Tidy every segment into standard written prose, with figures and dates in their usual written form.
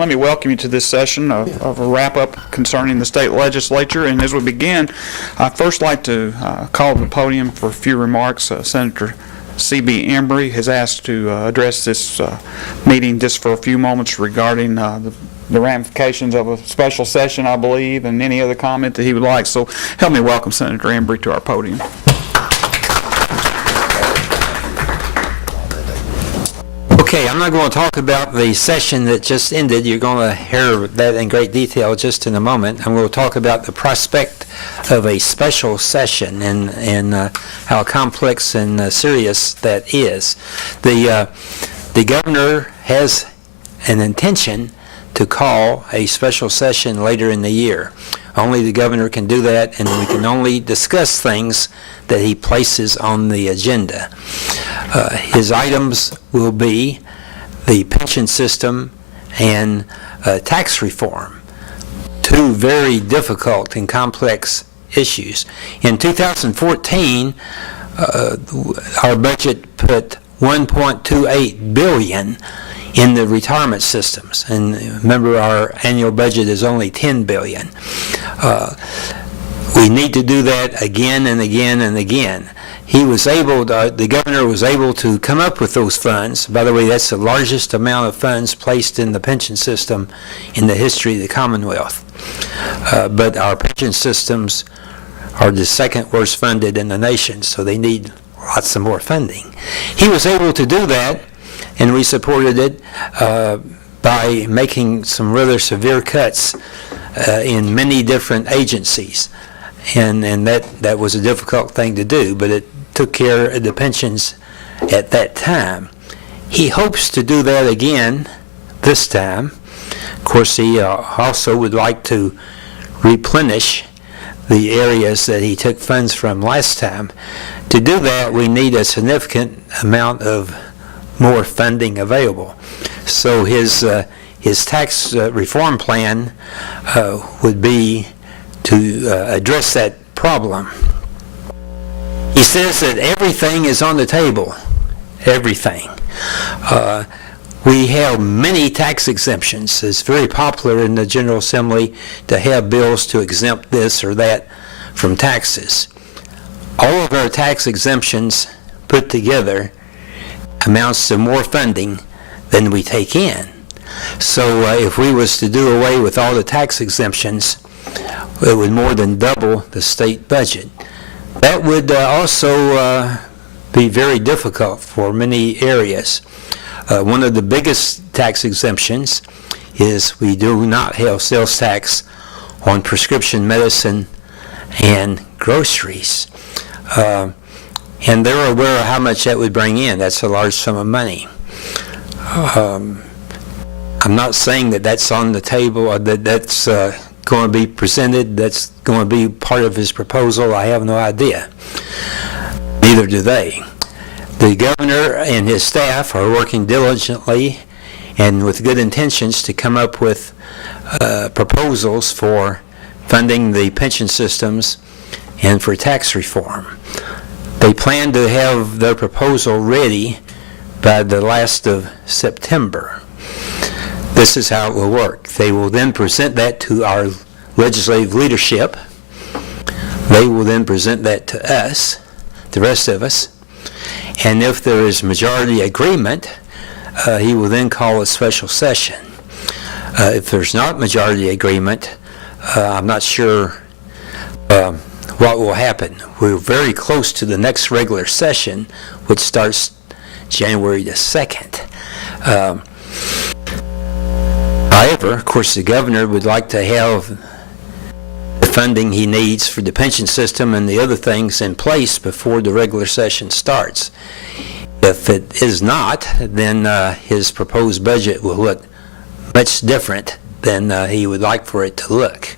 let me welcome you to this session of a wrap-up concerning the state legislature. And as we begin, I'd first like to call to the podium for a few remarks. Senator C.B. Embry has asked to address this meeting just for a few moments regarding the ramifications of a special session, I believe, and any other comment that he would like. So help me welcome Senator Embry to our podium. Okay, I'm not going to talk about the session that just ended. You're going to hear that in great detail just in a moment. I'm going to talk about the prospect of a special session and how complex and serious that is. The governor has an intention to call a special session later in the year. Only the governor can do that, and we can only discuss things that he places on the agenda. His items will be the pension system and tax reform, two very difficult and complex issues. In 2014, our budget put $1.28 billion in the retirement systems, and remember, our annual budget is only $10 billion. We need to do that again and again and again. The governor was able to come up with those funds. By the way, that's the largest amount of funds placed in the pension system in the history of the Commonwealth. But our pension systems are the second worst funded in the nation, so they need lots of more funding. He was able to do that, and we supported it by making some rather severe cuts in many different agencies. And that was a difficult thing to do, but it took care of the pensions at that time. He hopes to do that again this time. Of course, he also would like to replenish the areas that he took funds from last time. To do that, we need a significant amount of more funding available. So his tax reform plan would be to address that problem. He says that everything is on the table. Everything. We have many tax exemptions. It's very popular in the General Assembly to have bills to exempt this or that from taxes. All of our tax exemptions put together amounts to more funding than we take in. So if we was to do away with all the tax exemptions, it would more than double the state budget. That would also be very difficult for many areas. One of the biggest tax exemptions is we do not have sales tax on prescription medicine and groceries. And they're aware of how much that would bring in. That's a large sum of money. I'm not saying that that's on the table, or that's going to be presented, that's going to be part of his proposal. I have no idea. Neither do they. The governor and his staff are working diligently and with good intentions to come up with proposals for funding the pension systems and for tax reform. They plan to have their proposal ready by the last of September. This is how it will work. They will then present that to our legislative leadership. They will then present that to us, the rest of us. And if there is majority agreement, he will then call a special session. If there's not majority agreement, I'm not sure what will happen. We're very close to the next regular session, which starts January the 2nd. However, of course, the governor would like to have the funding he needs for the pension system and the other things in place before the regular session starts. If it is not, then his proposed budget will look much different than he would like for it to look.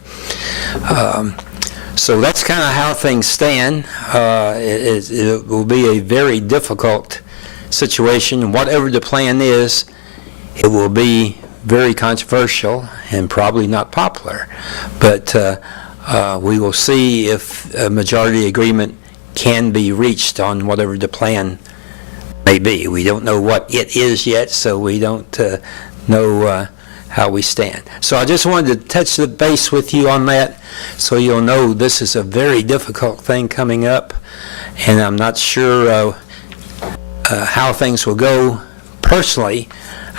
So that's kind of how things stand. It will be a very difficult situation. Whatever the plan is, it will be very controversial and probably not popular. But we will see if a majority agreement can be reached on whatever the plan may be. We don't know what it is yet, so we don't know how we stand. So I just wanted to touch the base with you on that, so you'll know this is a very difficult thing coming up, and I'm not sure how things will go. Personally,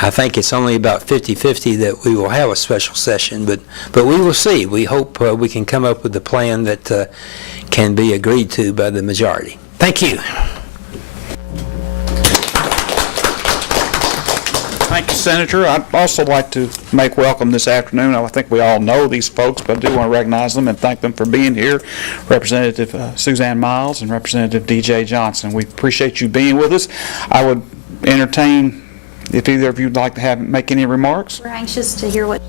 I think it's only about 50-50 that we will have a special session, but we will see. We hope we can come up with a plan that can be agreed to by the majority. Thank you. Thank you, Senator. I'd also like to make welcome this afternoon. I think we all know these folks, but I do want to recognize them and thank them for being here. Representative Suzanne Miles and Representative DJ Johnson. We appreciate you being with us. I would entertain if either of you would like to make any remarks. We're anxious to hear what.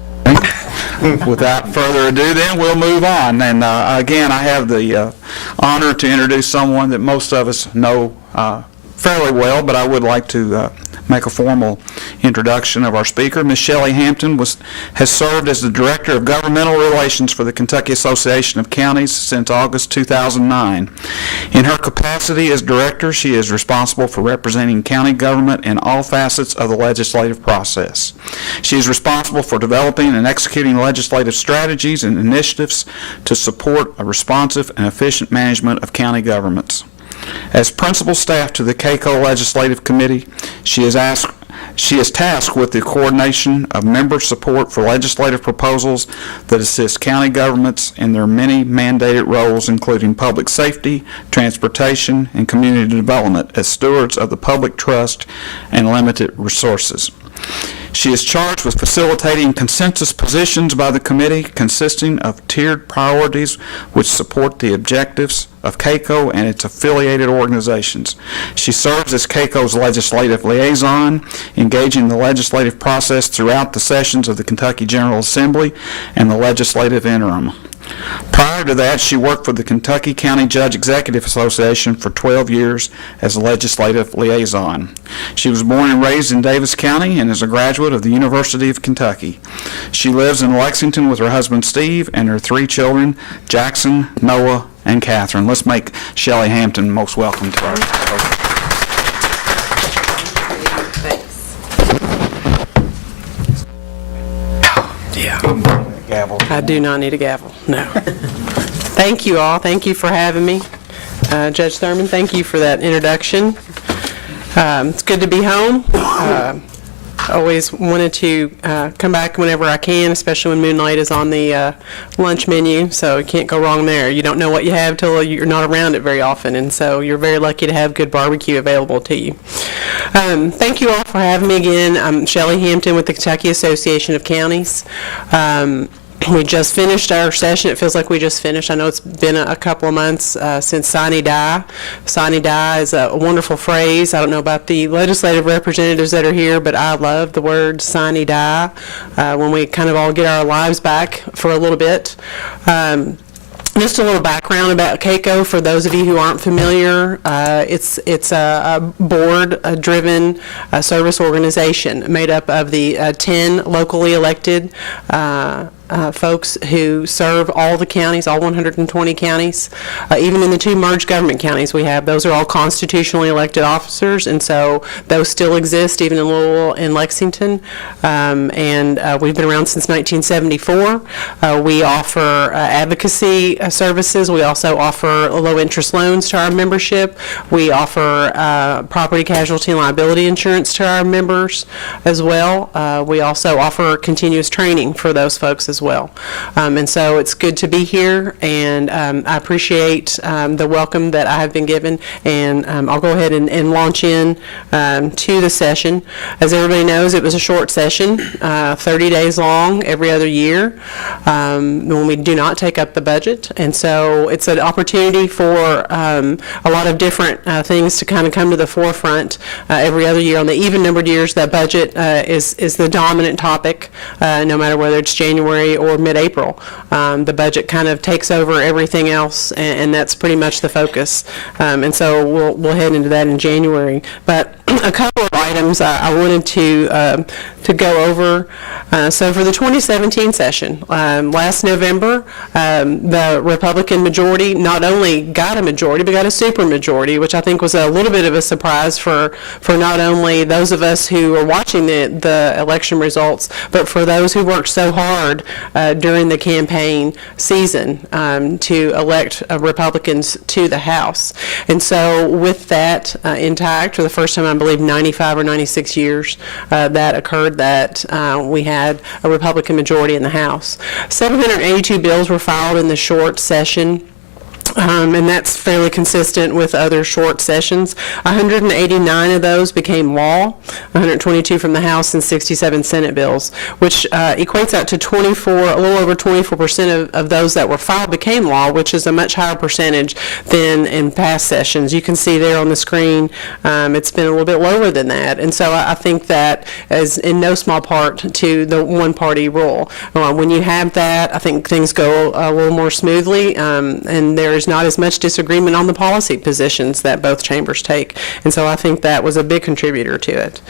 Without further ado, then, we'll move on. And again, I have the honor to introduce someone that most of us know fairly well, but I would like to make a formal introduction of our speaker. Ms. Shelli Hampton has served as the Director of Governmental Relations for the Kentucky Association of Counties since August 2009. In her capacity as Director, she is responsible for representing county government in all facets of the legislative process. She is responsible for developing and executing legislative strategies and initiatives to support a responsive and efficient management of county governments. As principal staff to the KACO Legislative Committee, she is tasked with the coordination of member support for legislative proposals that assist county governments in their many mandated roles, including public safety, transportation, and community development as stewards of the public trust and limited resources. She is charged with facilitating consensus positions by the committee consisting of tiered priorities which support the objectives of KACO and its affiliated organizations. She serves as KACO's legislative liaison, engaging the legislative process throughout the sessions of the Kentucky General Assembly and the legislative interim. Prior to that, she worked for the Kentucky County Judge Executive Association for 12 years as a legislative liaison. She was born and raised in Davis County and is a graduate of the University of Kentucky. She lives in Lexington with her husband Steve and her 3 children, Jackson, Noah, and Catherine. Let's make Shelli Hampton most welcome to our program. Gavel. I do not need a gavel, no. Thank you all. Thank you for having me. Judge Thurman, thank you for that introduction. It's good to be home. Always wanted to come back whenever I can, especially when Moonlight is on the lunch menu, so you can't go wrong there. You don't know what you have till you're not around it very often, and so you're very lucky to have good barbecue available to you. Thank you all for having me again. I'm Shelli Hampton with the Kentucky Association of Counties. We just finished our session. It feels like we just finished. I know it's been a couple of months since sine die. Sine die is a wonderful phrase. I don't know about the legislative representatives that are here, but I love the word sine die when we kind of all get our lives back for a little bit. Just a little background about KACO for those of you who aren't familiar. It's a board-driven service organization made up of the 10 locally elected folks who serve all the counties, all 120 counties. Even in the 2 merged government counties we have, those are all constitutionally elected officers, and so those still exist even in Louisville and Lexington. And we've been around since 1974. We offer advocacy services. We also offer low-interest loans to our membership. We offer property casualty and liability insurance to our members as well. We also offer continuous training for those folks as well. And so it's good to be here, and I appreciate the welcome that I have been given, and I'll go ahead and launch in to the session. As everybody knows, it was a short session, 30 days long every other year when we do not take up the budget, and so it's an opportunity for a lot of different things to kind of come to the forefront every other year. On the even-numbered years, that budget is the dominant topic, no matter whether it's January or mid-April. The budget kind of takes over everything else, and that's pretty much the focus. And so we'll head into that in January. But a couple of items I wanted to go over. So for the 2017 session, last November, the Republican majority not only got a majority, but got a supermajority, which I think was a little bit of a surprise for not only those of us who are watching the election results, but for those who worked so hard during the campaign season to elect Republicans to the House. And so with that intact, for the first time, I believe 95 or 96 years, that occurred, that we had a Republican majority in the House. 782 bills were filed in the short session. And that's fairly consistent with other short sessions. 189 of those became law, 122 from the House, and 67 Senate bills, which equates out to a little over 24% of those that were filed became law, which is a much higher percentage than in past sessions. You can see there on the screen, it's been a little bit lower than that. And so I think that is in no small part to the one-party rule. When you have that, I think things go a little more smoothly, and there's not as much disagreement on the policy positions that both chambers take. And so I think that was a big contributor to it.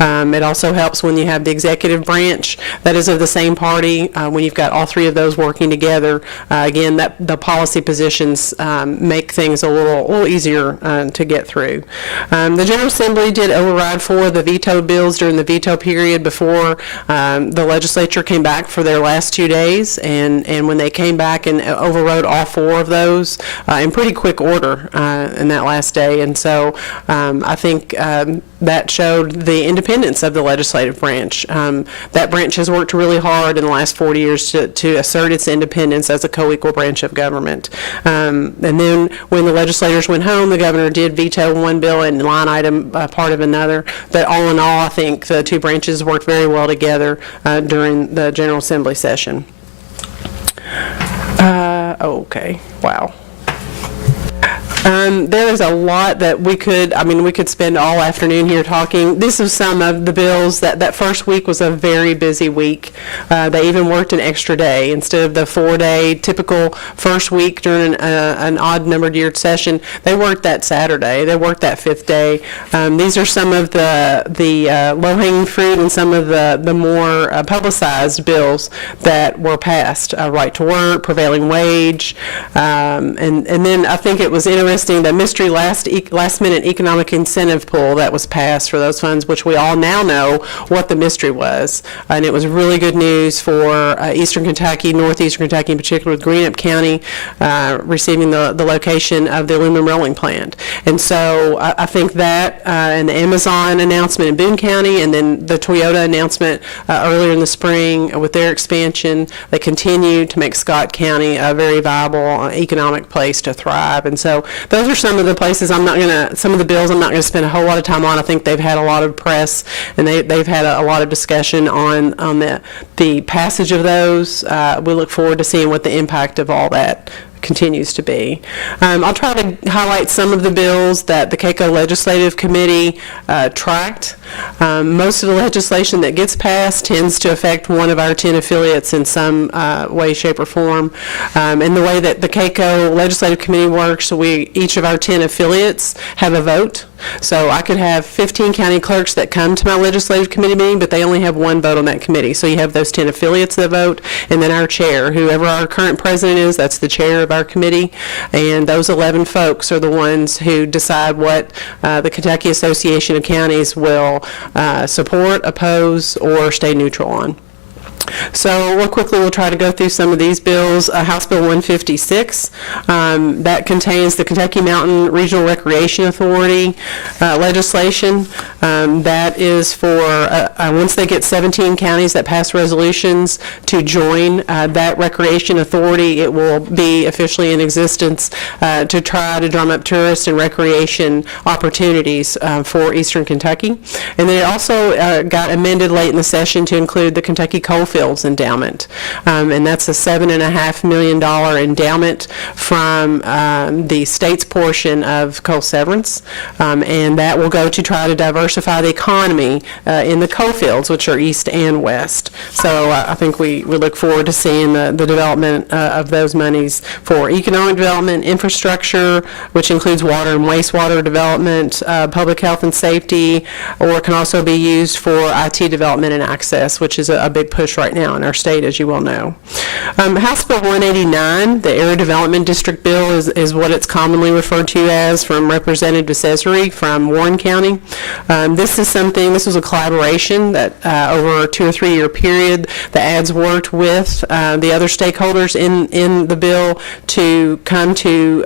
It also helps when you have the executive branch that is of the same party, when you've got all three of those working together. Again, that the policy positions make things a little easier to get through. The General Assembly did override 4 of the vetoed bills during the veto period before the legislature came back for their last 2 days, and when they came back and overrode all 4 of those in pretty quick order in that last day. And so I think that showed the independence of the legislative branch. That branch has worked really hard in the last 40 years to assert its independence as a co-equal branch of government. And then when the legislators went home, the governor did veto one bill and line item part of another. But all in all, I think the two branches worked very well together during the General Assembly session. Okay, wow. There is a lot that we could spend all afternoon here talking. This is some of the bills. That first week was a very busy week. They even worked an extra day. Instead of the 4-day typical first week during an odd-numbered year session, they worked that Saturday. They worked that 5th day. These are some of the low-hanging fruit and some of the more publicized bills that were passed. Right to work, prevailing wage, and then I think it was interesting, the mystery last-minute economic incentive pool that was passed for those funds, which we all now know what the mystery was. And it was really good news for Eastern Kentucky, Northeastern Kentucky in particular, with Greenup County receiving the location of the aluminum rolling plant. And so I think that and the Amazon announcement in Boone County, and then the Toyota announcement earlier in the spring with their expansion, they continue to make Scott County a very viable economic place to thrive. And so those are some of the places some of the bills I'm not going to spend a whole lot of time on. I think they've had a lot of press, and they've had a lot of discussion on the passage of those. We look forward to seeing what the impact of all that continues to be. I'll try to highlight some of the bills that the KACO Legislative Committee tracked. Most of the legislation that gets passed tends to affect one of our 10 affiliates in some way, shape, or form. And the way that the KACO Legislative Committee works, each of our 10 affiliates have a vote. So I could have 15 county clerks that come to my legislative committee meeting, but they only have one vote on that committee. So you have those 10 affiliates that vote, and then our chair, whoever our current president is, that's the chair of our committee. And those 11 folks are the ones who decide what the Kentucky Association of Counties will support, oppose, or stay neutral on. So real quickly, we'll try to go through some of these bills. House Bill 156, that contains the Kentucky Mountain Regional Recreation Authority legislation. That is for, once they get 17 counties that pass resolutions to join that recreation authority, it will be officially in existence to try to drum up tourist and recreation opportunities for Eastern Kentucky. And then it also got amended late in the session to include the Kentucky Coal Coalfields Endowment. And that's a $7.5 million endowment from the state's portion of coal severance. And that will go to try to diversify the economy in the coal fields, which are east and west. So I think we look forward to seeing the development of those monies for economic development, infrastructure, which includes water and wastewater development, public health and safety, or it can also be used for IT development and access, which is a big push right now in our state, as you well know. House Bill 189, the Area Development District Bill, is what it's commonly referred to as, from Representative Cesare from Warren County. This was a collaboration that over a 2 or 3 year period, the ads worked with the other stakeholders in the bill to come to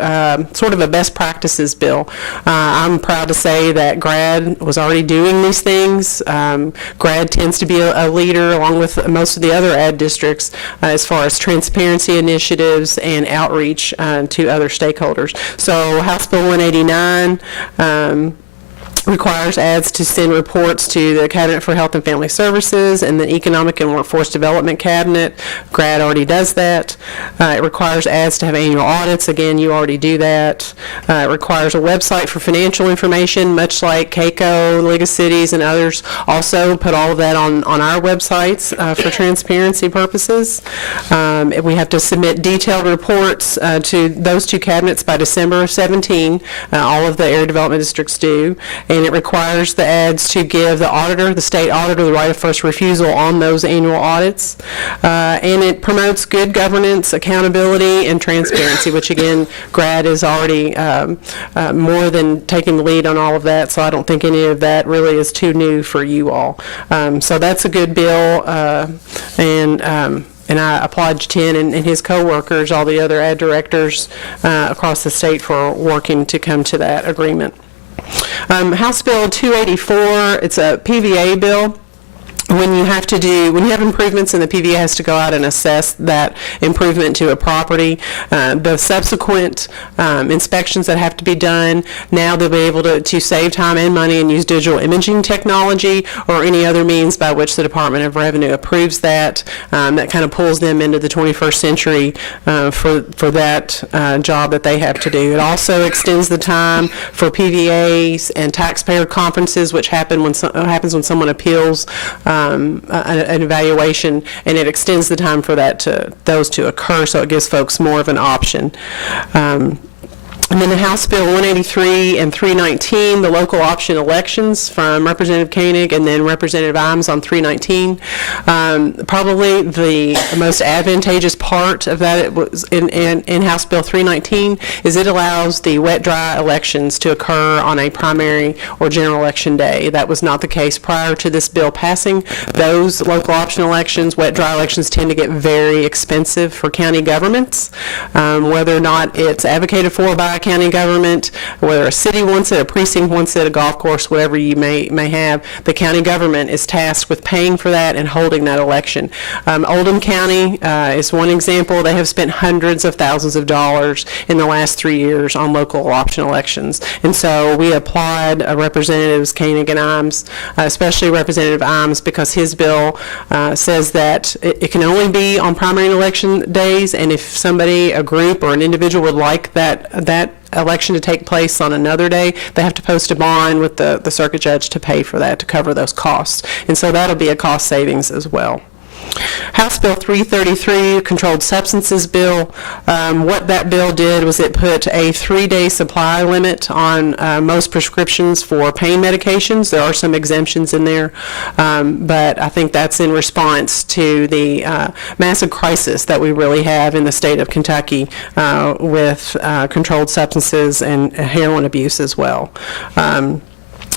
sort of a best practices bill. I'm proud to say that GRAD was already doing these things. GRAD tends to be a leader along with most of the other ad districts as far as transparency initiatives and outreach to other stakeholders. So House Bill 189 requires ads to send reports to the Cabinet for Health and Family Services and the Economic and Workforce Development Cabinet. GRAD already does that. It requires ads to have annual audits. Again, you already do that. It requires a website for financial information, much like KACO, League of Cities, and others also put all of that on our websites for transparency purposes. We have to submit detailed reports to those two cabinets by December of 17. All of the area development districts do. And it requires the ads to give the state auditor, the right of first refusal on those annual audits. And it promotes good governance, accountability, and transparency, which again, GRAD is already more than taking the lead on all of that, so I don't think any of that really is too new for you all. So that's a good bill, and I applaud Jen and his co-workers, all the other ad directors across the state for working to come to that agreement. House Bill 284, it's a PVA bill. When you have improvements and the PVA has to go out and assess that improvement to a property, the subsequent inspections that have to be done, now they'll be able to save time and money and use digital imaging technology or any other means by which the Department of Revenue approves that. That kind of pulls them into the 21st century for that job that they have to do. It also extends the time for PVAs and taxpayer conferences, which happens when someone appeals an evaluation, and it extends the time for those to occur, so it gives folks more of an option. And then the House Bill 183 and 319, the local option elections from Representative Koenig and then Representative Imes on 319. Probably the most advantageous part of that was in House Bill 319 is it allows the wet-dry elections to occur on a primary or general election day. That was not the case prior to this bill passing. Those local option elections, wet-dry elections, tend to get very expensive for county governments, whether or not it's advocated for by county government, whether a city wants it, a precinct wants it, a golf course, whatever you may have, the county government is tasked with paying for that and holding that election. Oldham County is one example. They have spent hundreds of thousands of dollars in the last 3 years on local option elections. And so we applaud Representatives Koenig and Imes, especially Representative Imes, because his bill says that it can only be on primary election days, and if somebody, a group, or an individual would like that election to take place on another day, they have to post a bond with the circuit judge to pay for that, to cover those costs. And so that'll be a cost savings as well. House Bill 333, Controlled Substances Bill, what that bill did was it put a 3-day supply limit on most prescriptions for pain medications. There are some exemptions in there, but I think that's in response to the massive crisis that we really have in the state of Kentucky with controlled substances and heroin abuse as well.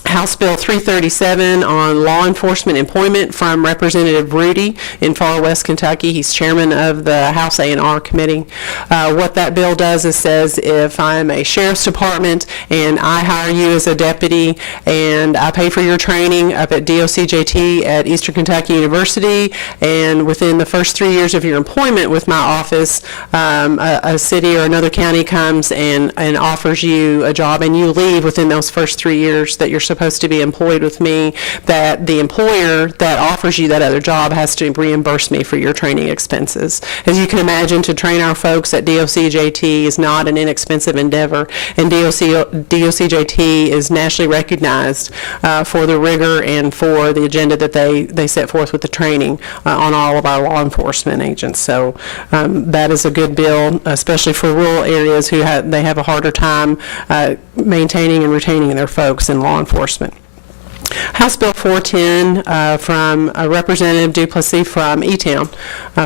House Bill 337 on law enforcement employment from Representative Rudy in Far West Kentucky. He's chairman of the House A&R Committee. What that bill does is says if I'm a sheriff's department and I hire you as a deputy and I pay for your training up at DOCJT at Eastern Kentucky University, and within the first 3 years of your employment with my office, a city or another county comes and offers you a job and you leave within those first 3 years that you're supposed supposed to be employed with me, that the employer that offers you that other job has to reimburse me for your training expenses. As you can imagine, to train our folks at DOCJT is not an inexpensive endeavor, and DOCJT is nationally recognized for the rigor and for the agenda that they set forth with the training on all of our law enforcement agents. So that is a good bill, especially for rural areas who they have a harder time maintaining and retaining their folks in law enforcement. House Bill 410 from Representative Duplessis from E-Town,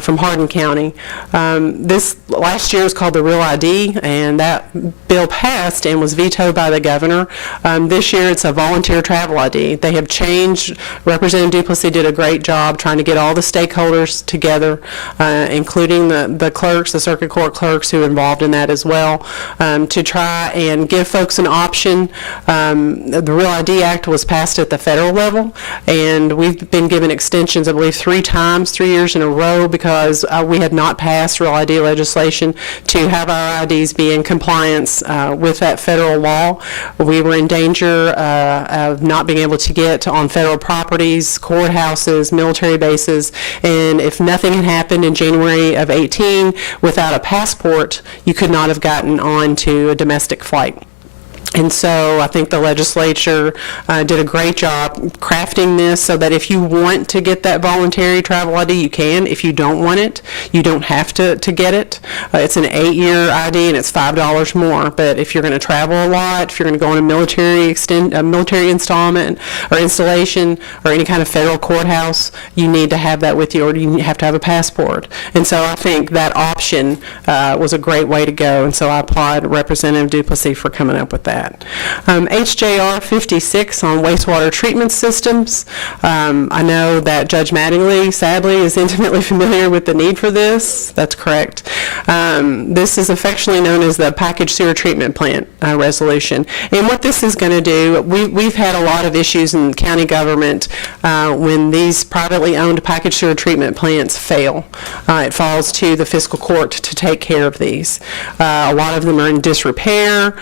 from Hardin County. This last year was called the Real ID, and that bill passed and was vetoed by the governor. This year it's a volunteer travel ID. They have changed. Representative Duplessis did a great job trying to get all the stakeholders together, including the clerks, the circuit court clerks who are involved in that as well, to try and give folks an option. The Real ID Act was passed at the federal level, and we've been given extensions, I believe, 3 years in a row, because we had not passed Real ID legislation to have our IDs be in compliance with that federal law. We were in danger of not being able to get on federal properties, courthouses, military bases, and if nothing had happened in January of 18 without a passport, you could not have gotten on to a domestic flight. And so I think the legislature did a great job crafting this so that if you want to get that voluntary travel ID, you can. If you don't want it, you don't have to get it. It's an 8-year ID and it's $5 more. But if you're going to travel a lot, if you're going to go on a military installment or installation or any kind of federal courthouse, you need to have that with you, or you have to have a passport. And so I think that option was a great way to go. And so I applaud Representative Duplessis for coming up with that. HJR 56 on wastewater treatment systems. I know that Judge Mattingly, sadly, is intimately familiar with the need for this. That's correct. This is affectionately known as the packaged sewer treatment plant resolution. And what this is going to do, we've had a lot of issues in county government when these privately owned packaged sewer treatment plants fail. It falls to the fiscal court to take care of these. A lot of them are in disrepair.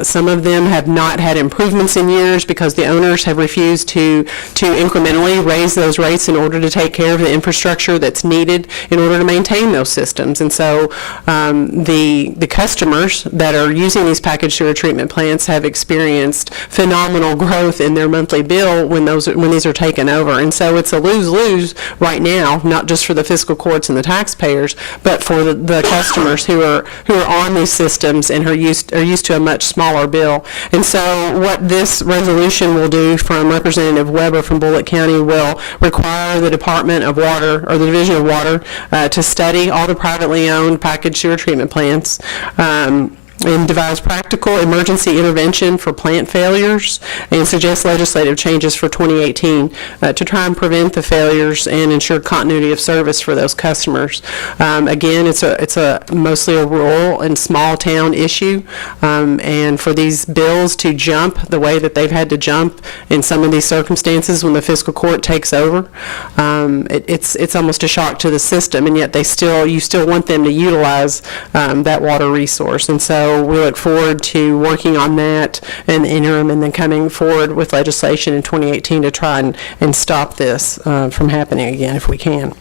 Some of them have not had improvements in years because the owners have refused to incrementally raise those rates in order to take care of the infrastructure that's needed in order to maintain those systems. And so the customers that are using these packaged sewer treatment plants have experienced phenomenal growth in their monthly bill when these are taken over. And so it's a lose-lose right now, not just for the fiscal courts and the taxpayers, but for the customers who are on these systems and are used to a much smaller bill. And so what this resolution will do from Representative Weber from Bullitt County will require the Department of Water, or the Division of Water, to study all the privately owned packaged sewer treatment plants, and devise practical emergency intervention for plant failures, and suggest legislative changes for 2018 to try and prevent the failures and ensure continuity of service for those customers. Again, it's a mostly a rural and small town issue, and for these bills to jump the way that they've had to jump in some of these circumstances when the fiscal court takes over, it's almost a shock to the system, and yet you still want them to utilize that water resource. And so we look forward to working on that in the interim and then coming forward with legislation in 2018 to try and stop this from happening again if we can.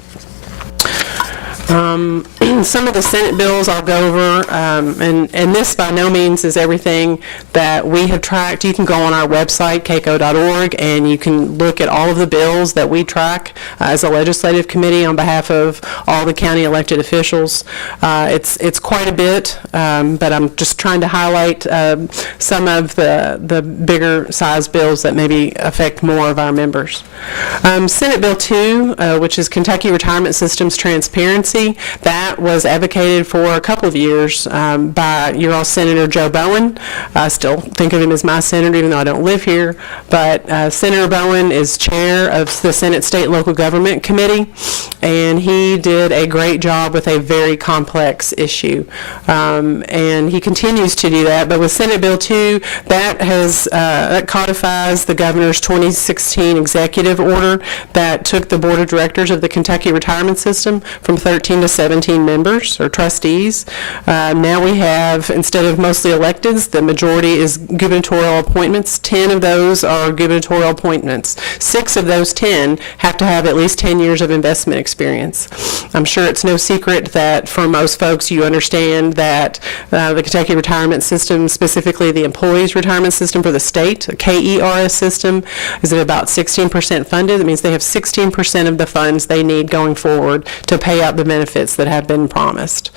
Some of the Senate bills I'll go over, and this by no means is everything that we have tracked. You can go on our website, KACO.org, and you can look at all of the bills that we track as a legislative committee on behalf of all the county elected officials. It's quite a bit, but I'm just trying to highlight some of the bigger size bills that maybe affect more of our members. Senate Bill 2, which is Kentucky Retirement Systems Transparency, that was advocated for a couple of years by your all Senator Joe Bowen. I still think of him as my senator, even though I don't live here. But Senator Bowen is chair of the Senate State and Local Government Committee, and he did a great job with a very complex issue. And he continues to do that. But with Senate Bill 2, that codifies the governor's 2016 executive order that took the board of directors of the Kentucky Retirement System from 13 13 to 17 members or trustees. Now we have, instead of mostly electeds, the majority is gubernatorial appointments. 10 of those are gubernatorial appointments. 6 of those 10 have to have at least 10 years of investment experience. I'm sure it's no secret that for most folks you understand that the Kentucky retirement system, specifically the employees retirement system for the state, a KERS system, is at about 16% funded. That means they have 16% of the funds they need going forward to pay out the benefits that have been promised.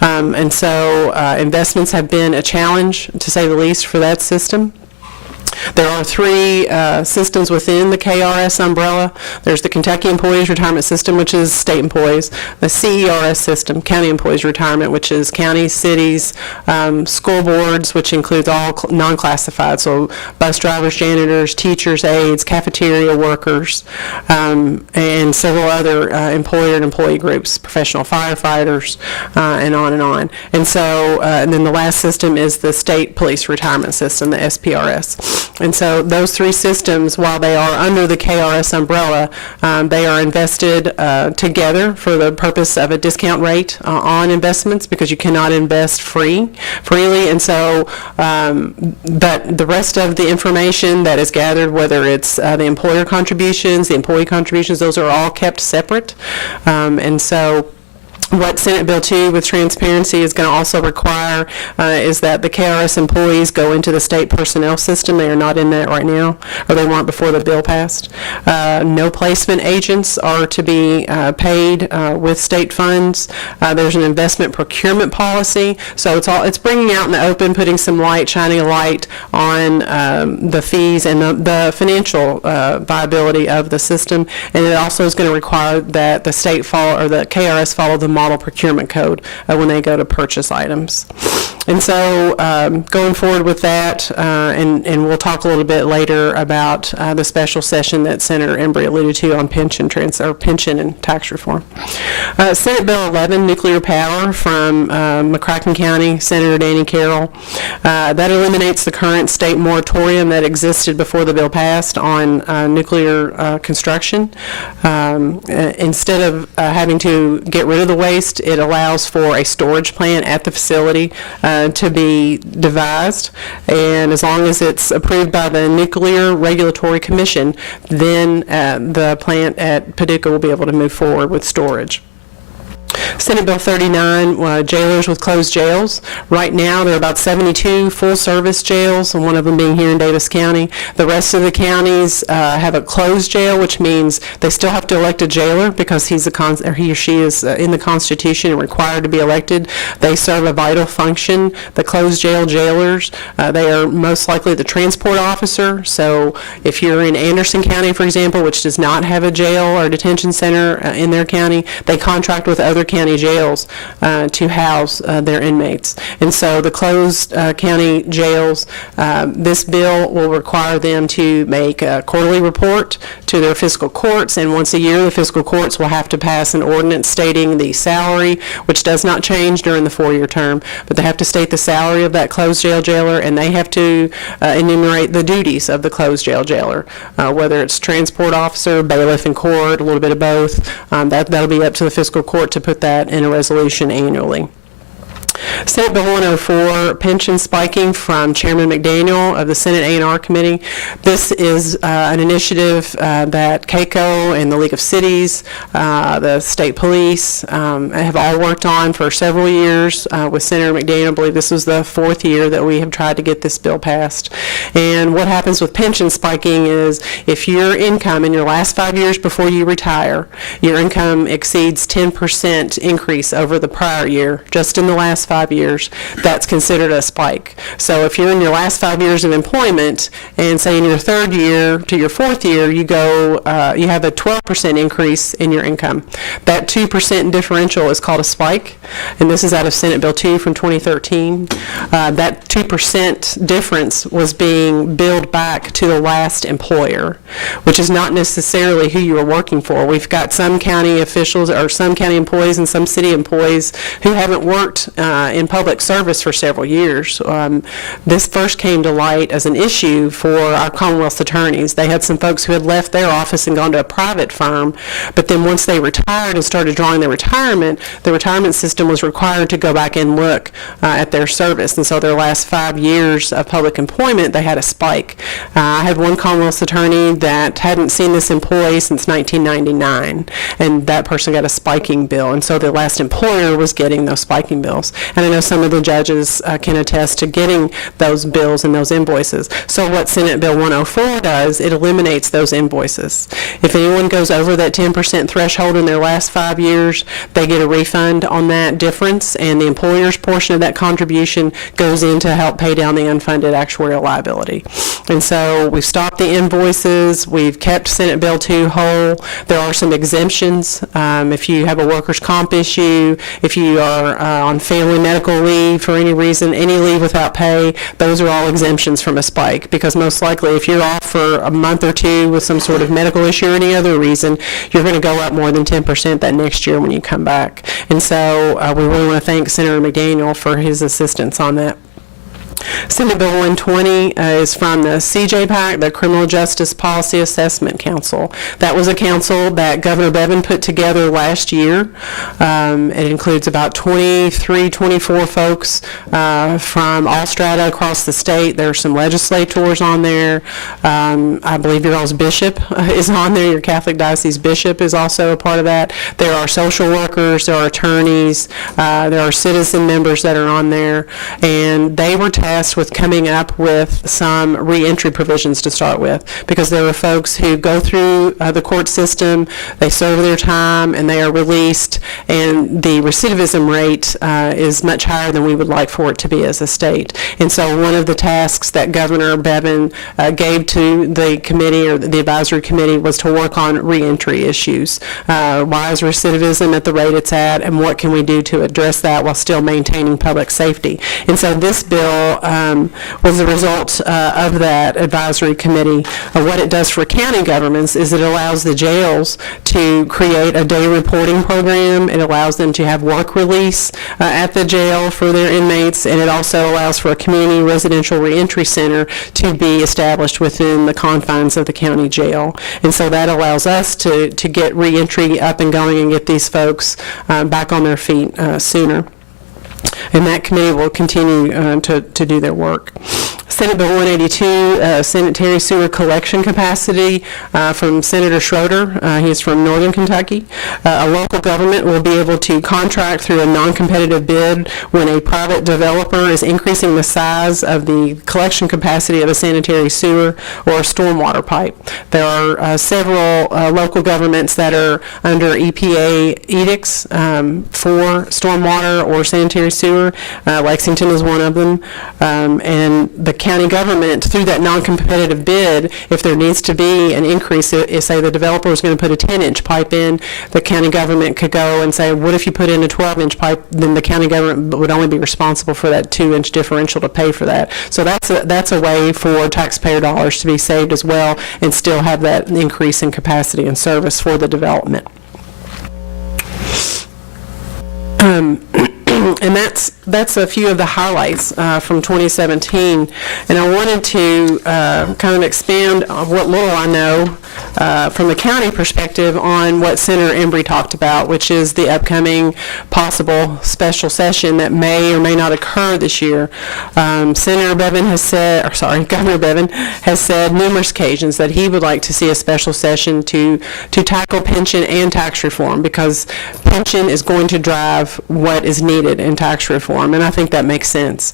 And so investments have been a challenge, to say the least, for that system. There are 3 systems within the KRS umbrella. There's the Kentucky Employees Retirement System, which is state employees, the CERS system, County Employees Retirement, which is counties, cities, school boards, which includes all non-classified, so bus drivers, janitors, teachers, aides, cafeteria workers, and several other employer and employee groups, professional firefighters, and on and on. And so, and then the last system is the State Police Retirement System, the SPRS. And so those 3 systems, while they are under the KRS umbrella, they are invested together for the purpose of a discount rate on investments, because you cannot invest freely. And so, but the rest of the information that is gathered, whether it's the employer contributions, the employee contributions, those are all kept separate. And so, what Senate Bill 2 with transparency is going to also require is that the KRS employees go into the state personnel system. They are not in that right now, or they weren't before the bill passed. No placement agents are to be paid with state funds. There's an investment procurement policy. So it's bringing out in the open, putting some light, shining a light on the fees and the financial viability of the system. And it also is going to require that the state follow, or the KRS follow the model procurement code when they go to purchase items. And so going forward with that, and we'll talk a little bit later about the special session that Senator Embry alluded to on pension and tax reform. Senate Bill 11, nuclear power, from McCracken County, Senator Danny Carroll. That eliminates the current state moratorium that existed before the bill passed on nuclear construction. Instead of having to get rid of the waste, it allows for a storage plant at the facility to be devised, and as long as it's approved by the Nuclear Regulatory Commission, then the plant at Paducah will be able to move forward with storage. Senate Bill 39, jailers with closed jails. Right now, there are about 72 full-service jails, and one of them being here in Davis County. The rest of the counties have a closed jail, which means they still have to elect a jailer because he or she is in the Constitution and required to be elected. They serve a vital function. The closed jail jailers, they are most likely the transport officer. So if you're in Anderson County, for example, which does not have a jail or detention center in their county, they contract with other county jails to house their inmates. And so the closed county jails, this bill will require them to make a quarterly report to their fiscal courts, and once a year the fiscal courts will have to pass an ordinance stating the salary, which does not change during the 4-year term, but they have to state the salary of that closed jail jailer, and they have to enumerate the duties of the closed jail jailer, whether it's transport officer, bailiff in court, a little bit of both. That'll be up to the fiscal court to put that in a resolution annually. Senate Bill 104, pension spiking, from Chairman McDaniel of the Senate A&R Committee. This is an initiative that KACO and the League of Cities, the state police, have all worked on for several years with Senator McDaniel. I believe this was the 4th year that we have tried to get this bill passed. And what happens with pension spiking is if your income in your last 5 years before you retire, your income exceeds 10% increase over the prior year, just in the last 5 years, that's considered a spike. So if you're in your last 5 years of employment, and say in your 3rd year to your 4th year, you have a 12% increase in your income. That 2% differential is called a spike, and this is out of Senate Bill 2 from 2013. That 2% difference was being billed back to the last employer, which is not necessarily who you were working for. We've got some county officials or some county employees and some city employees who haven't worked in public service for several years. This first came to light as an issue for our Commonwealth attorneys. They had some folks who had left their office and gone to a private firm, but then once they retired and started drawing their retirement, the retirement system was required to go back and look at their service. And so their last 5 years of public employment, they had a spike. I had one Commonwealth attorney that hadn't seen this employee since 1999, and that person got a spiking bill. And so the last employer was getting those spiking bills. And I know some of the judges can attest to getting those bills and those invoices. So what Senate Bill 104 does, it eliminates those invoices. If anyone goes over that 10% threshold in their last 5 years, they get a refund on that difference, and the employer's portion of that contribution goes in to help pay down the unfunded actuarial liability. And so we've stopped the invoices, we've kept Senate Bill 2 whole. There are some exemptions. If you have a workers' comp issue, if you are on family medical leave for any reason, any leave without pay, those are all exemptions from a spike, because most likely if you're off for a month or two with some sort of medical issue or any other reason, you're going to go up more than 10% that next year when you come back. And so we really want to thank Senator McDaniel for his assistance on that. Senate Bill 120 is from the CJPAC, the Criminal Justice Policy Assessment Council. That was a council that Governor Bevin put together last year. It includes about 23, 24 folks from all strata across the state. There are some legislators on there. I believe your all's bishop is on there. Your Catholic Diocese bishop is also a part of that. There are social workers, there are attorneys, there are citizen members that are on there, and they were tasked with coming up with some reentry provisions to start with, because there are folks who go through the court system, they serve their time, and they are released, and the recidivism rate is much higher than we would like for it to be as a state. And so one of the tasks that Governor Bevin gave to the committee, or the advisory committee, was to work on reentry issues. Why is recidivism at the rate it's at, and what can we do to address that while still maintaining public safety? And so this bill was the result of that advisory committee. What it does for county governments is it allows the jails to create a day reporting program. It allows them to have work release at the jail for their inmates, and it also allows for a community residential reentry center to be established within the confines of the county jail. And so that allows us to get reentry up and going and get these folks back on their feet sooner. And that committee will continue to do their work. Senate Bill 182, sanitary sewer collection capacity from Senator Schroeder. He is from Northern Kentucky. A local government will be able to contract through a non-competitive bid when a private developer is increasing the size of the collection capacity of a sanitary sewer or a stormwater pipe. There are several local governments that are under EPA edicts for stormwater or sanitary sewer. Lexington is one of them. And the county government, through that non-competitive bid, if there needs to be an increase, if say the developer is going to put a 10-inch pipe in, the county government could go and say, what if you put in a 12-inch pipe? Then the county government would only be responsible for that 2-inch differential to pay for that. So that's a way for taxpayer dollars to be saved as well, and still have that increase in capacity and service for the development. And that's a few of the highlights from 2017. And I wanted to kind of expand on what little I know from the county perspective on what Senator Embry talked about, which is the upcoming possible special session that may or may not occur this year. Governor Bevin has said numerous occasions that he would like to see a special session to tackle pension and tax reform, because pension is going to drive what is needed in tax reform, and I think that makes sense.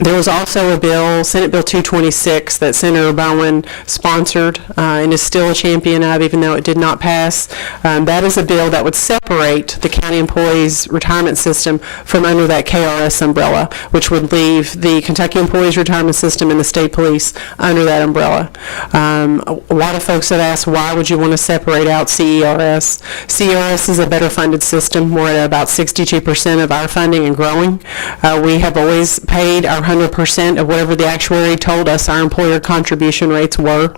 There was also a bill, Senate Bill 226, that Senator Bowen sponsored and is still a champion of, even though it did not pass. That is a bill that would separate the county employees' retirement system from under that KRS umbrella, which would leave the Kentucky Employees Retirement System and the state police under that umbrella. A lot of folks have asked, why would you want to separate out CERS? CERS is a better funded system. We're at about 62% of our funding and growing. We have always paid our 100% of whatever the actuary told us our employer contribution rates were.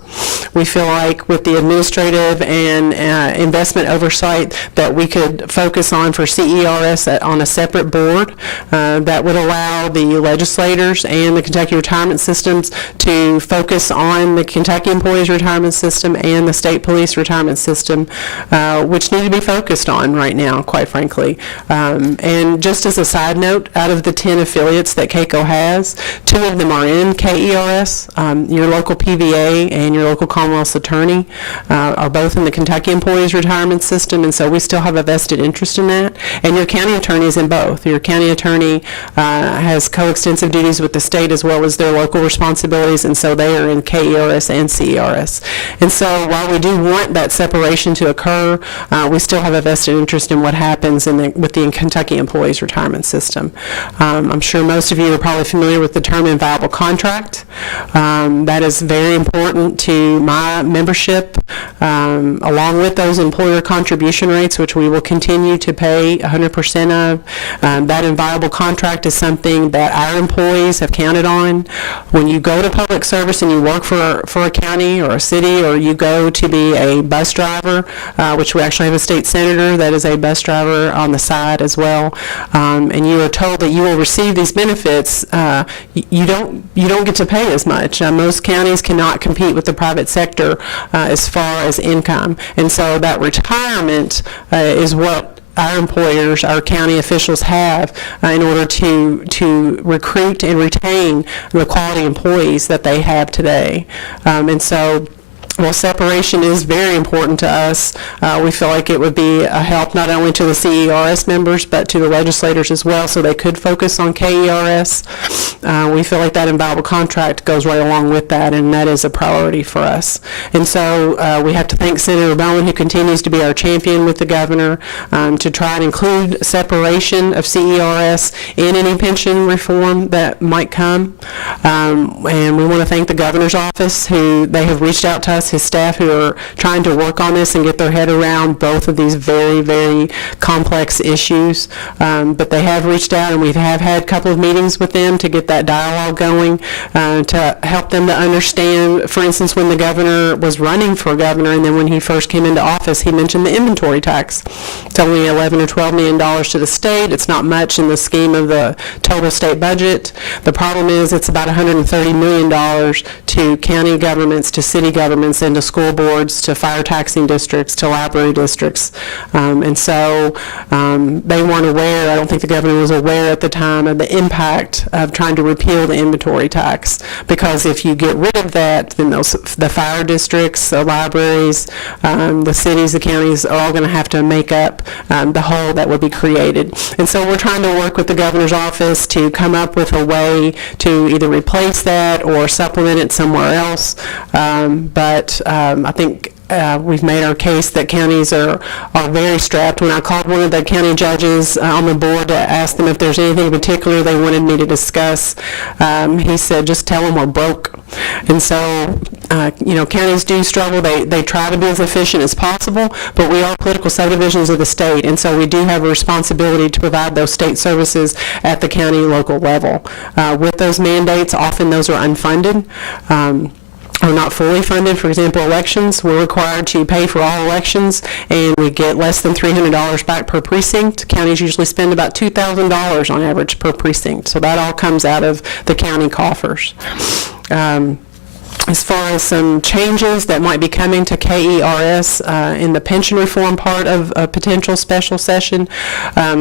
We feel like with the administrative and investment oversight that we could focus on for CERS on a separate board that would allow the legislators and the Kentucky retirement systems to focus on the Kentucky Employees Retirement System and the state police retirement system, which need to be focused on right now, quite frankly. And just as a side note, out of the 10 affiliates that KACO has, 2 of them are in KERS. Your local PVA and your local Commonwealth's attorney are both in the Kentucky Employees Retirement System, and so we still have a vested interest in that. And your county attorney is in both. Your county attorney has coextensive duties with the state as well as their local responsibilities, and so they are in KERS and CERS. And so while we do want that separation to occur, we still have a vested interest in what happens with the Kentucky Employees Retirement System. I'm sure most of you are probably familiar with the term inviolable contract. That is very important to my membership, along with those employer contribution rates, which we will continue to pay 100% of. That inviolable contract is something that our employees have counted on. When you go to public service and you work for a county or a city, or you go to be a bus driver, which we actually have a state senator that is a bus driver on the side as well, and you are told that you will receive these benefits, you don't get to pay as much. Most counties cannot compete with the private sector as far as income, and so that retirement is what our employers, our county officials have in order to recruit and retain the quality employees that they have today. And so while separation is very important to us, we feel like it would be a help not only to the CERS members but to the legislators as well, so they could focus on KERS. We feel like that inviolable contract goes right along with that, and that is a priority for us. And so we have to thank Senator Bowen, who continues to be our champion with the governor, to try and include separation of CERS in any pension reform that might come. And we want to thank the governor's office, who they have reached out to us, his staff, who are trying to work on this and get their head around both of these very, very complex issues. But they have reached out, and we have had a couple of meetings with them to get that dialogue going, to help them to understand, for instance, when the governor was running for governor, and then when he first came into office, he mentioned the inventory tax. It's only $11 or $12 million to the state. It's not much in the scheme of the total state budget. The problem is it's about $130 million to county governments, to city governments, and to school boards, to fire taxing districts, to library districts. And so they weren't aware, I don't think the governor was aware at the time of the impact of trying to repeal the inventory tax, because if you get rid of that, then the fire districts, the libraries, the cities, the counties are all going to have to make up the hole that would be created. And so we're trying to work with the governor's office to come up with a way to either replace that or supplement it somewhere else. But I think we've made our case that counties are very strapped. When I called one of the county judges on the board to ask them if there's anything in particular they wanted me to discuss, he said, just tell them we're broke. And so, counties do struggle. They try to be as efficient as possible, but we are political subdivisions of the state, and so we do have a responsibility to provide those state services at the county local level. With those mandates, often those are unfunded. Are not fully funded. For example, elections, we're required to pay for all elections, and we get less than $300 back per precinct. Counties usually spend about $2,000 on average per precinct, so that all comes out of the county coffers. As far as some changes that might be coming to KERS in the pension reform part of a potential special session,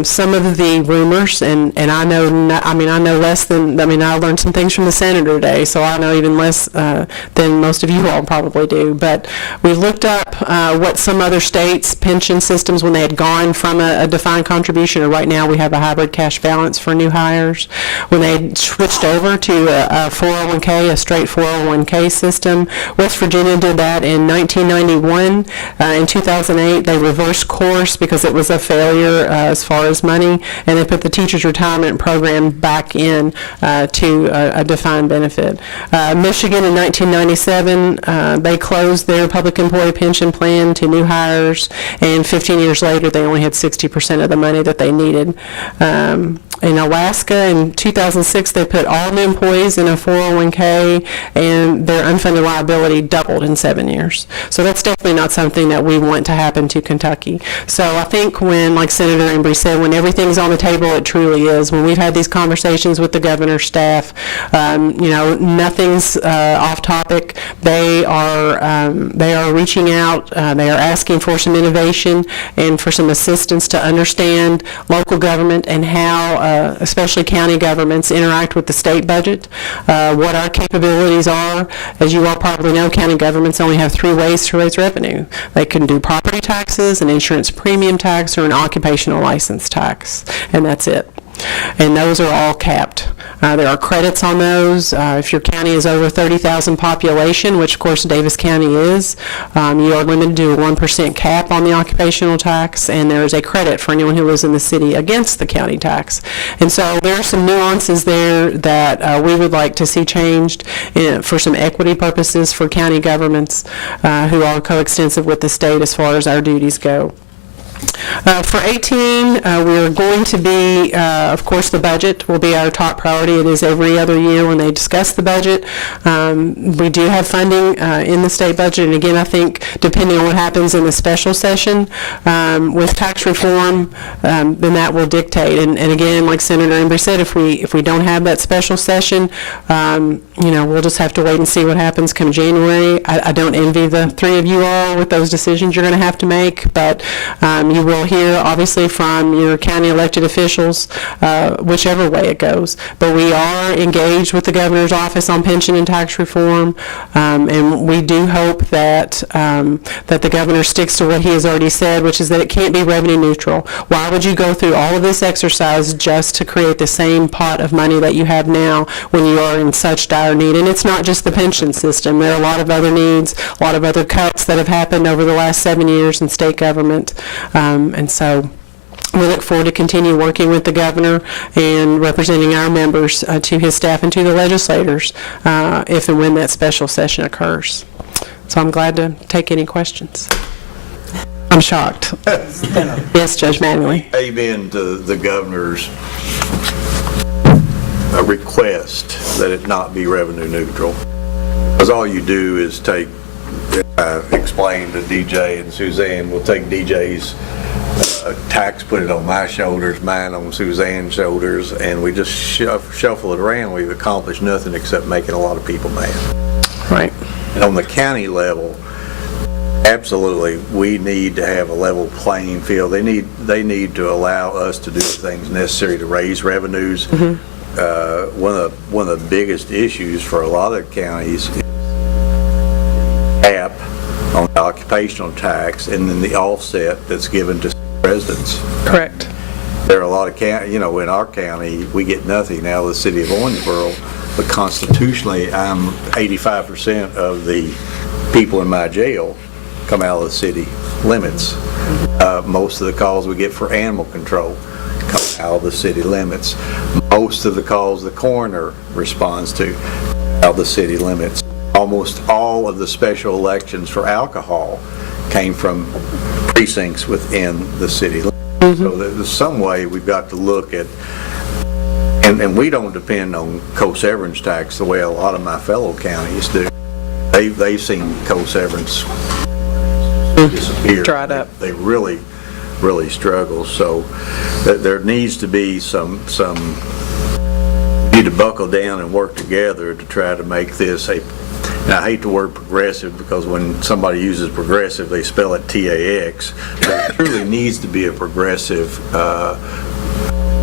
some of the rumors, and I know less than, I learned some things from the senator today, so I know even less than most of you all probably do, but we looked up what some other states' pension systems, when they had gone from a defined contribution, or right now we have a hybrid cash balance for new hires, when they had switched over to a 401k, a straight 401k system. West Virginia did that in 1991. In 2008, they reversed course because it was a failure as far as money, and they put the teachers' retirement program back in to a defined benefit. Michigan in 1997, they closed their public employee pension plan to new hires, and 15 years later, they only had 60% of the money that they needed. In Alaska, in 2006, they put all new employees in a 401k, and their unfunded liability doubled in 7 years. So that's definitely not something that we want to happen to Kentucky. So I think when, like Senator Embry said, when everything's on the table, it truly is. When we've had these conversations with the governor's staff, nothing's off topic. They are reaching out. They are asking for some innovation and for some assistance to understand local government and how especially county governments interact with the state budget, what our capabilities are. As you all probably know, county governments only have 3 ways to raise revenue. They can do property taxes, an insurance premium tax, or an occupational license tax, and that's it. And those are all capped. There are credits on those. If your county is over 30,000 population, which of course Davis County is, you are limited to a 1% cap on the occupational tax, and there is a credit for anyone who lives in the city against the county tax. And so there are some nuances there that we would like to see changed for some equity purposes for county governments who are coextensive with the state as far as our duties go. For 18, we're going to be, of course, the budget will be our top priority. It is every other year when they discuss the budget. We do have funding in the state budget, and again, I think depending on what happens in the special session with tax reform, then that will dictate. And again, like Senator Embry said, if we don't have that special session, we'll just have to wait and see what happens come January. I don't envy the 3 of you all with those decisions you're going to have to make, but you will hear, obviously, from your county elected officials, whichever way it goes. But we are engaged with the governor's office on pension and tax reform, and we do hope that that the governor sticks to what he has already said, which is that it can't be revenue neutral. Why would you go through all of this exercise just to create the same pot of money that you have now when you are in such dire need? And it's not just the pension system. There are a lot of other needs, a lot of other cuts that have happened over the last 7 years in state government. And so we look forward to continue working with the governor and representing our members to his staff and to the legislators if and when that special session occurs. So I'm glad to take any questions. I'm shocked. Yes, Judge Manuel. Amen to the governor's request that it not be revenue neutral. Because all you do is take, explain to DJ and Suzanne, we'll take DJ's tax, put it on my shoulders, mine on Suzanne's shoulders, and we just shuffle it around. We've accomplished nothing except making a lot of people mad. Right. And on the county level, absolutely, we need to have a level playing field. They need to allow us to do the things necessary to raise revenues. Mm-hmm. One of the biggest issues for a lot of counties is cap on the occupational tax and then the offset that's given to residents. Correct. There are a lot of counties, in our county, we get nothing out of the city of Owensboro, but constitutionally, 85% of the people in my jail come out of the city limits. Most of the calls we get for animal control come out of the city limits. Most of the calls the coroner responds to out of the city limits. Almost all of the special elections for alcohol came from precincts within the city limits. Mm-hmm. So there's some way we've got to look at, and we don't depend on co-severance tax the way a lot of my fellow counties do. They've seen co-severance disappear. Dried up. They really struggle. So there needs to be some need to buckle down and work together to try to make this a. And I hate the word progressive because when somebody uses progressive, they spell it TAX. But it truly needs to be a progressive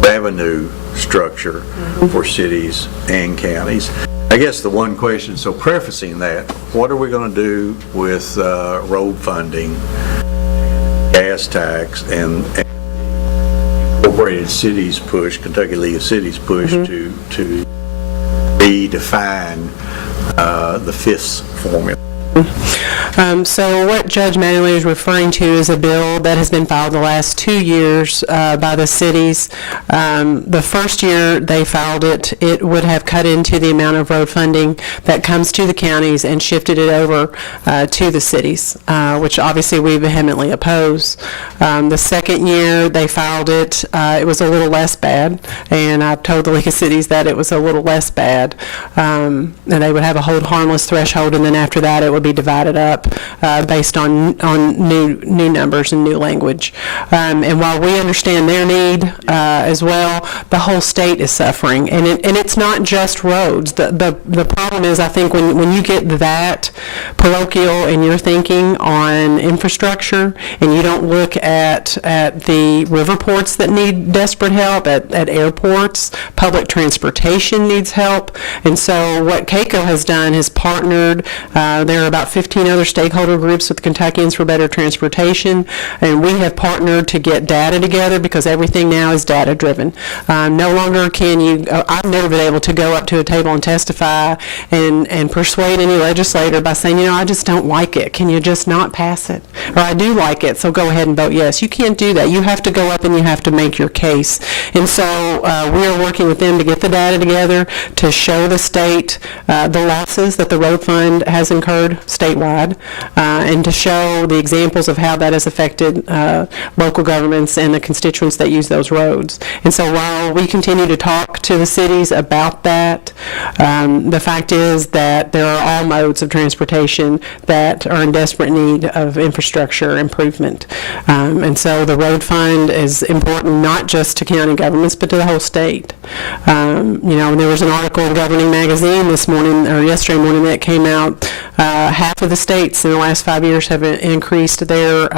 revenue structure for cities and counties. I guess the one question, so prefacing that, what are we going to do with road funding, gas tax, and incorporated cities push, Kentucky League of Cities push to redefine the FISC formula? So what Judge Mattingly is referring to is a bill that has been filed the last 2 years by the cities. The first year they filed it, it would have cut into the amount of road funding that comes to the counties and shifted it over to the cities, which obviously we vehemently oppose. The second year they filed it, it was a little less bad, and I told the League of Cities that it was a little less bad. And they would have a hold harmless threshold, and then after that it would be divided up based on new numbers and new language. And while we understand their need as well, the whole state is suffering, and it's not just roads. The problem is, I think, when you get that parochial and you're thinking on infrastructure, and you don't look at the river ports that need desperate help, at airports, public transportation needs help. And so what KACO has done is partnered, there are about 15 other stakeholder groups with Kentuckians for Better Transportation, and we have partnered to get data together because everything now is data driven. No longer can you, I've never been able to go up to a table and testify and persuade any legislator by saying, I just don't like it. Can you just not pass it? Or I do like it, so go ahead and vote yes. You can't do that. You have to go up and you have to make your case. And so we are working with them to get the data together to show the state the losses that the road fund has incurred statewide, and to show the examples of how that has affected local governments and the constituents that use those roads. And so while we continue to talk to the cities about that, the fact is that there are all modes of transportation that are in desperate need of infrastructure improvement. And so the road fund is important not just to county governments, but to the whole state. And there was an article in Governing Magazine this morning, or yesterday morning, that came out. Half of the states in the last 5 years have increased their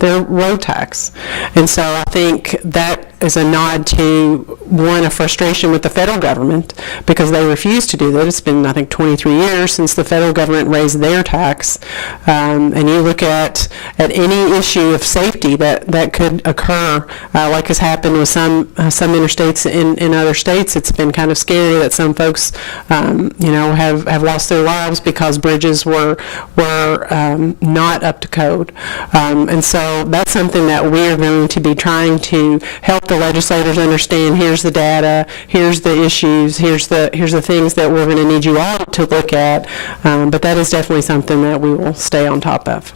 road tax. And so I think that is a nod to, one, a frustration with the federal government because they refuse to do that. It's been, I think, 23 years since the federal government raised their tax. And you look at any issue of safety that could occur, like has happened with some interstates in other states. It's been kind of scary that some folks, have lost their lives because bridges were not up to code. And so that's something that we're going to be trying to help the legislators understand. Here's the data, here's the issues, here's the things that we're going to need you all to look at. But that is definitely something that we will stay on top of.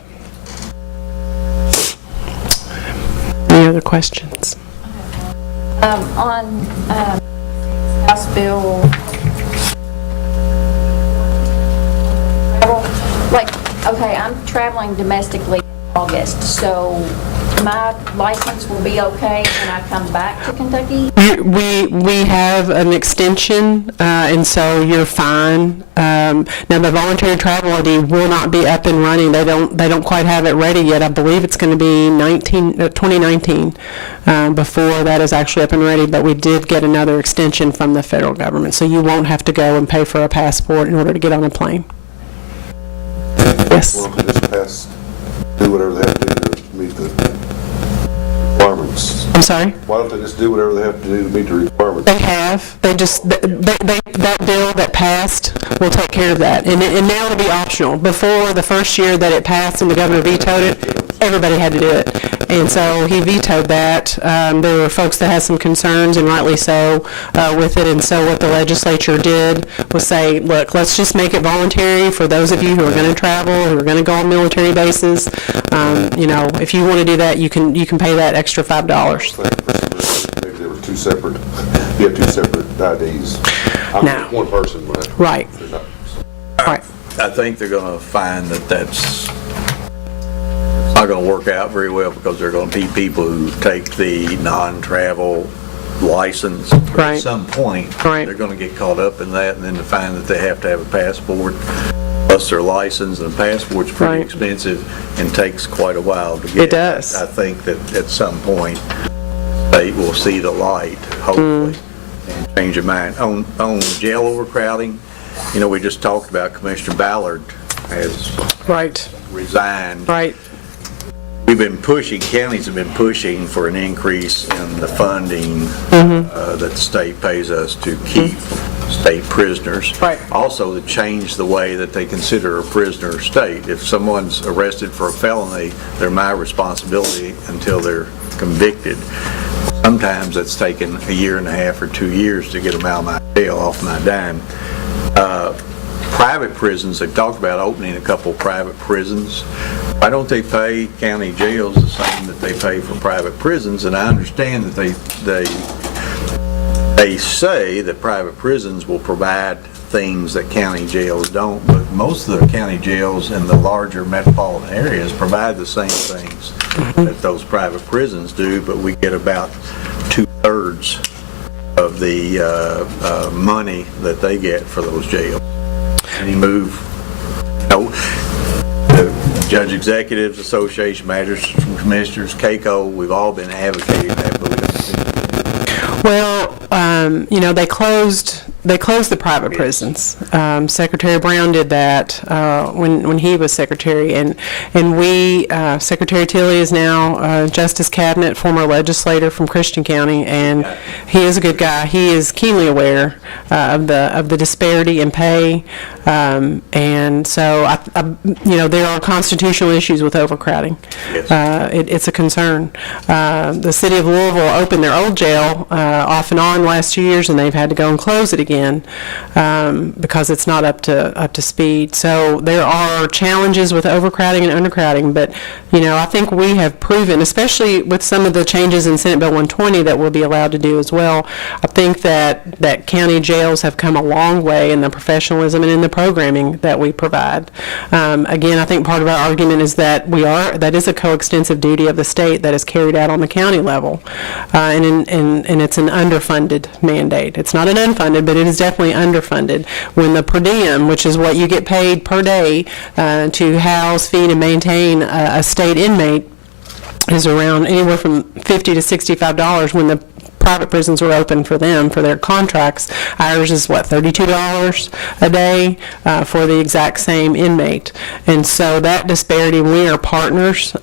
Any other questions? On House Bill, okay, I'm traveling domestically in August, so my license will be okay when I come back to Kentucky? We have an extension, and so you're fine. Now the voluntary travel ID will not be up and running. They don't quite have it ready yet. I believe it's going to be 2019 before that is actually up and ready. But we did get another extension from the federal government, so you won't have to go and pay for a passport in order to get on a plane. Yes. Well, if they just pass, do whatever they have to do to meet the requirements. I'm sorry? Why don't they just do whatever they have to do to meet the requirements? They have. They that bill that passed will take care of that. And now it'll be optional. Before the first year that it passed and the governor vetoed it, everybody had to do it. And so he vetoed that. There were folks that had some concerns, and rightly so, with it. And so what the legislature did was say, look, let's just make it voluntary for those of you who are going to travel, who are going to go on military bases. If you want to do that, you can pay that extra $5. Maybe there were two separate, you have two separate IDs. I'm No. one person, right? Right. Right. I think they're going to find that that's not going to work out very well because there are going to be people who take the non-travel license. Right. At some point, Right. they're going to get caught up in that, and then to find that they have to have a passport, plus their license, and the passport's pretty Right. expensive and takes quite a while to get. It does. I think that at some point, they will see the light, hopefully, and change their mind. On jail overcrowding, we just talked about Commissioner Ballard has Right. resigned. Right. We've been pushing, counties have been pushing for an increase in the funding that the state pays us to keep state prisoners. Right. Also to change the way that they consider a prisoner of state. If someone's arrested for a felony, they're my responsibility until they're convicted. Sometimes it's taken a year and a half or 2 years to get them out of my jail off my dime. Private prisons, they've talked about opening a couple private prisons. Why don't they pay county jails the same that they pay for private prisons? And I understand that they say that private prisons will provide things that county jails don't, but most of the county jails in the larger metropolitan areas provide the same things that those private prisons do, but we get about 2/3 of the money that they get for those jails. Any move? No. The Judge Executives Association, Magistrates and Commissioners, KACO, we've all been advocating that, but we don't seem to. Well, they closed the private prisons. Secretary Brown did that when he was secretary, and we, Secretary Tilley is now Justice Cabinet, former legislator from Christian County, and he is a good guy. He is keenly aware of the disparity in pay, and so there are constitutional issues with overcrowding. Yes. It's a concern. The city of Louisville opened their old jail off and on last 2 years, and they've had to go and close it again because it's not up to speed. So there are challenges with overcrowding and undercrowding, but I think we have proven, especially with some of the changes in Senate Bill 120 that we'll be allowed to do as well. I think that county jails have come a long way in the professionalism and in the programming that we provide. Again, I think part of our argument is that that is a coextensive duty of the state that is carried out on the county level, and it's an underfunded mandate. It's not an unfunded, but it is definitely underfunded. When the per diem, which is what you get paid per day to house, feed, and maintain a state inmate, is around anywhere from $50 to $65 when the private prisons were open for them, for their contracts. Ours is, $32 a day for the exact same inmate. And so that disparity, we are partners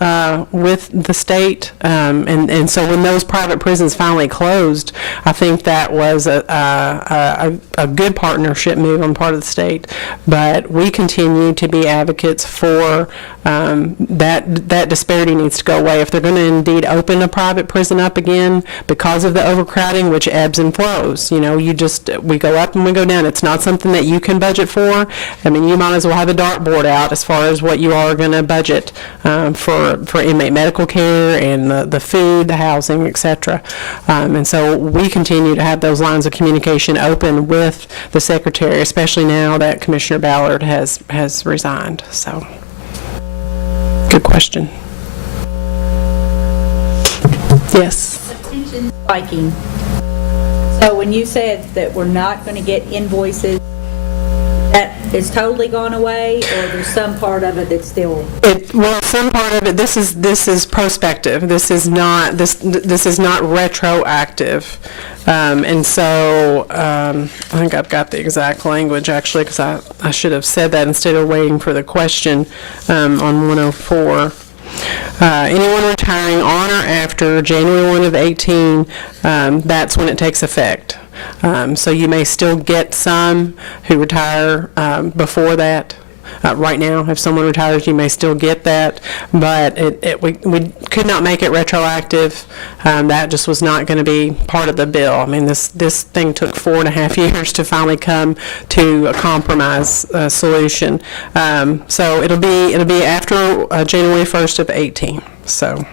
with the state. And so when those private prisons finally closed, I think that was a good partnership move on part of the state. But we continue to be advocates for that disparity needs to go away. If they're going to indeed open a private prison up again because of the overcrowding, which ebbs and flows, we go up and we go down. It's not something that you can budget for. I mean, you might as well have a dartboard out as far as what you are going to budget for inmate medical care and the food, the housing, etc. And so we continue to have those lines of communication open with the secretary, especially now that Commissioner Ballard has resigned. So. Good question. Yes. Attention spiking. So when you said that we're not going to get invoices, that is totally gone away, or there's some part of it that's still? Some part of it. This is prospective. This is not retroactive. And so I think I've got the exact language, actually, because I should have said that instead of waiting for the question on 104. Anyone retiring on or after January 1 of 18, that's when it takes effect. So you may still get some who retire before that. Right now, if someone retires, you may still get that, but we could not make it retroactive. That just was not going to be part of the bill. I mean, this thing took 4.5 years to finally come to a compromise solution. So it'll be after January 1st of 18. So.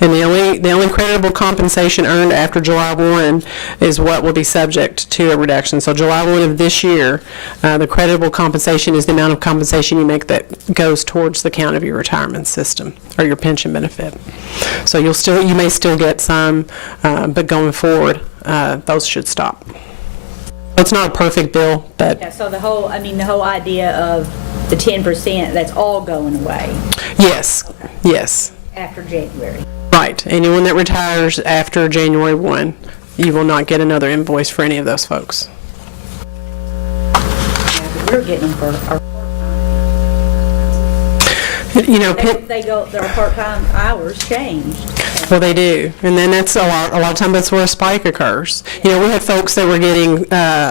And the only creditable compensation earned after July 1 is what will be subject to a reduction. So July 1 of this year, the creditable compensation is the amount of compensation you make that goes towards the count of your retirement system or your pension benefit. So you may still get some, but going forward, those should stop. It's not a perfect bill, but Yeah, so the whole idea of the 10%, that's all going away yes. after January. Right. Anyone that retires after January 1, you will not get another invoice for any of those folks. Yeah, but we're getting them for our You know, They go, their part-time hours changed. well, they do, and then that's a lot of times that's where a spike occurs. You know, we had folks that were getting,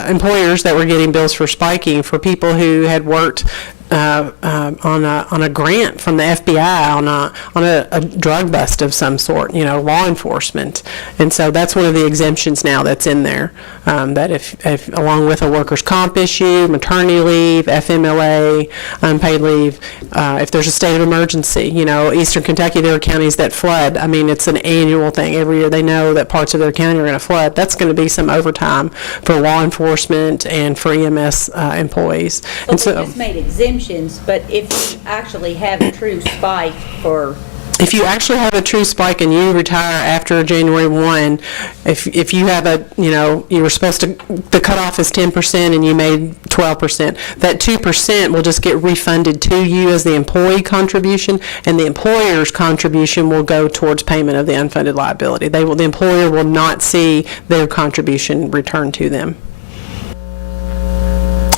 employers that were getting bills for spiking for people who had worked on a grant from the FBI on a drug bust of some sort, you know, law enforcement. And so that's one of the exemptions now that's in there, that if along with a workers' comp issue, maternity leave, FMLA, unpaid leave, if there's a state of emergency, you know, Eastern Kentucky, there are counties that flood. I mean, it's an annual thing. Every year they know that parts of their county are going to flood. That's going to be some overtime for law enforcement and for EMS employees. So And they so, just made exemptions, but if you actually have a true spike for, if you actually have a true spike and you retire after January 1, if you have a, you know, you were supposed to, the cutoff is 10% and you made 12%, that 2% will just get refunded to you as the employee contribution, and the employer's contribution will go towards payment of the unfunded liability. The employer will not see their contribution returned to them.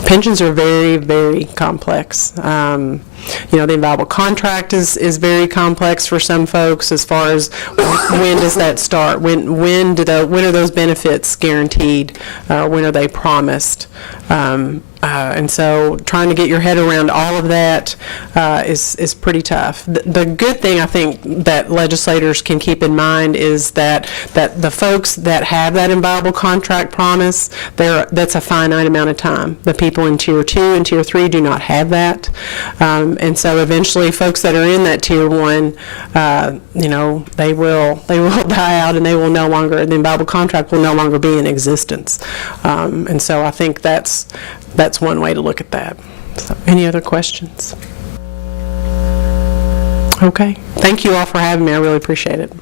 Pensions are very, very complex. You know, the inviolable contract is very complex for some folks as far as when does that start? When are those benefits guaranteed? When are they promised? And so trying to get your head around all of that is pretty tough. The good thing I think that legislators can keep in mind is that the folks that have that inviolable contract promise, that's a finite amount of time. The people in Tier 2 and Tier 3 do not have that. And so eventually folks that are in that Tier 1, you know, they will die out, and they will no longer, the inviolable contract will no longer be in existence. And so I think that's one way to look at that. So, any other questions? Okay. Thank you all for having me. I really appreciate it.